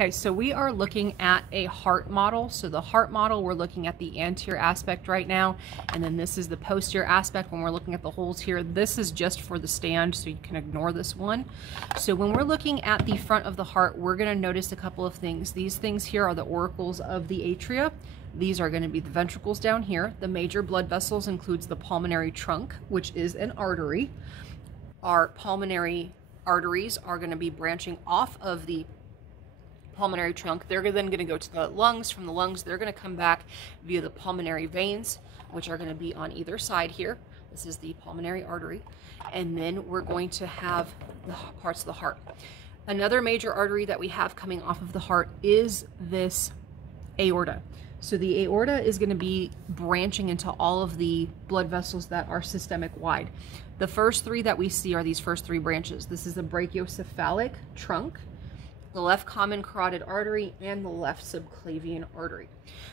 Okay, so we are looking at a heart model. So the heart model, we're looking at the anterior aspect right now, and then this is the posterior aspect when we're looking at the holes here. This is just for the stand, so you can ignore this one. So when we're looking at the front of the heart, we're gonna notice a couple of things. These things here are the auricles of the atria. These are gonna be the ventricles down here. The major blood vessels includes the pulmonary trunk, which is an artery. Our pulmonary arteries are gonna be branching off of the pulmonary trunk. They're then going to go to the lungs. From the lungs, they're going to come back via the pulmonary veins, which are going to be on either side here. This is the pulmonary artery. And then we're going to have the parts of the heart. Another major artery that we have coming off of the heart is this aorta. So the aorta is going to be branching into all of the blood vessels that are systemic wide. The first three that we see are these first three branches. This is the brachiocephalic trunk, the left common carotid artery, and the left subclavian artery.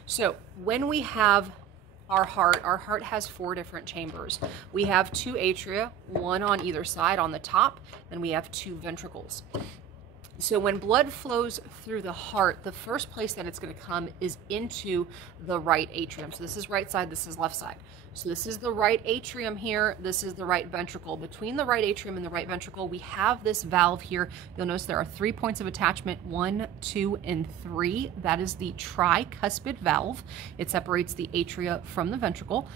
So when we have our heart has four different chambers. We have two atria, one on either side on the top, then we have two ventricles. So when blood flows through the heart, the first place that it's going to come is into the right atrium. So this is right side, this is left side. So this is the right atrium here, this is the right ventricle. Between the right atrium and the right ventricle, we have this valve here. You'll notice there are 3 points of attachment, 1, 2, and 3. That is the tricuspid valve. It separates the atria from the ventricle.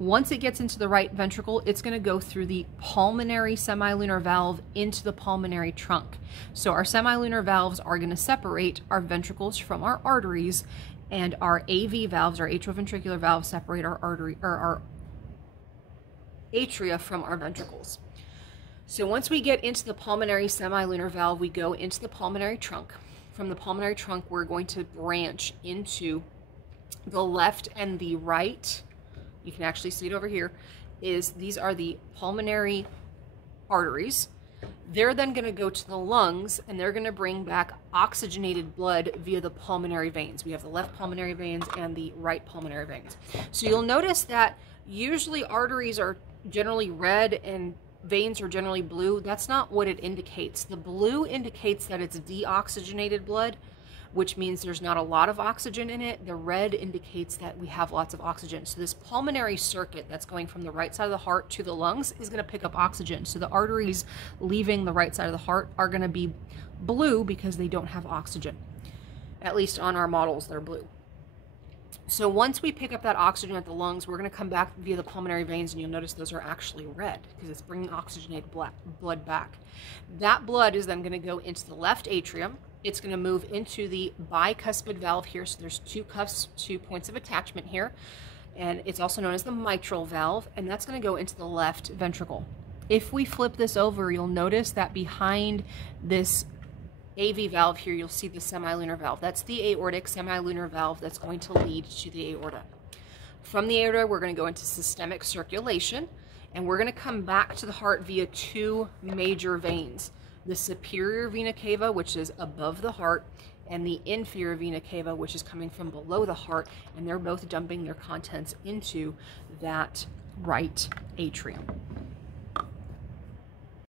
Once it gets into the right ventricle, it's going to go through the pulmonary semilunar valve into the pulmonary trunk. So our semilunar valves are going to separate our ventricles from our arteries, and our AV valves, our atrioventricular valves, separate our artery or our atria from our ventricles. So once we get into the pulmonary semilunar valve, we go into the pulmonary trunk. From the pulmonary trunk, we're going to branch into the left and the right. You can actually see it over here. These are the pulmonary arteries. They're then going to go to the lungs, and they're going to bring back oxygenated blood via the pulmonary veins. We have the left pulmonary veins and the right pulmonary veins. So you'll notice that usually arteries are generally red and veins are generally blue. That's not what it indicates. The blue indicates that it's deoxygenated blood, which means there's not a lot of oxygen in it. The red indicates that we have lots of oxygen. So this pulmonary circuit that's going from the right side of the heart to the lungs is gonna pick up oxygen. So the arteries leaving the right side of the heart are gonna be blue because they don't have oxygen. At least on our models, they're blue. So once we pick up that oxygen at the lungs, we're gonna come back via the pulmonary veins, and you'll notice those are actually red because it's bringing oxygenated blood back. That blood is then gonna go into the left atrium. It's going to move into the bicuspid valve here. So there's two cuffs, 2 points of attachment here. And it's also known as the mitral valve. And that's going to go into the left ventricle. If we flip this over, you'll notice that behind this AV valve here, you'll see the semilunar valve. That's the aortic semilunar valve that's going to lead to the aorta. From the aorta, we're going to go into systemic circulation. And we're going to come back to the heart via 2 major veins. The superior vena cava, which is above the heart, and the inferior vena cava, which is coming from below the heart, and they're both dumping their contents into that right atrium.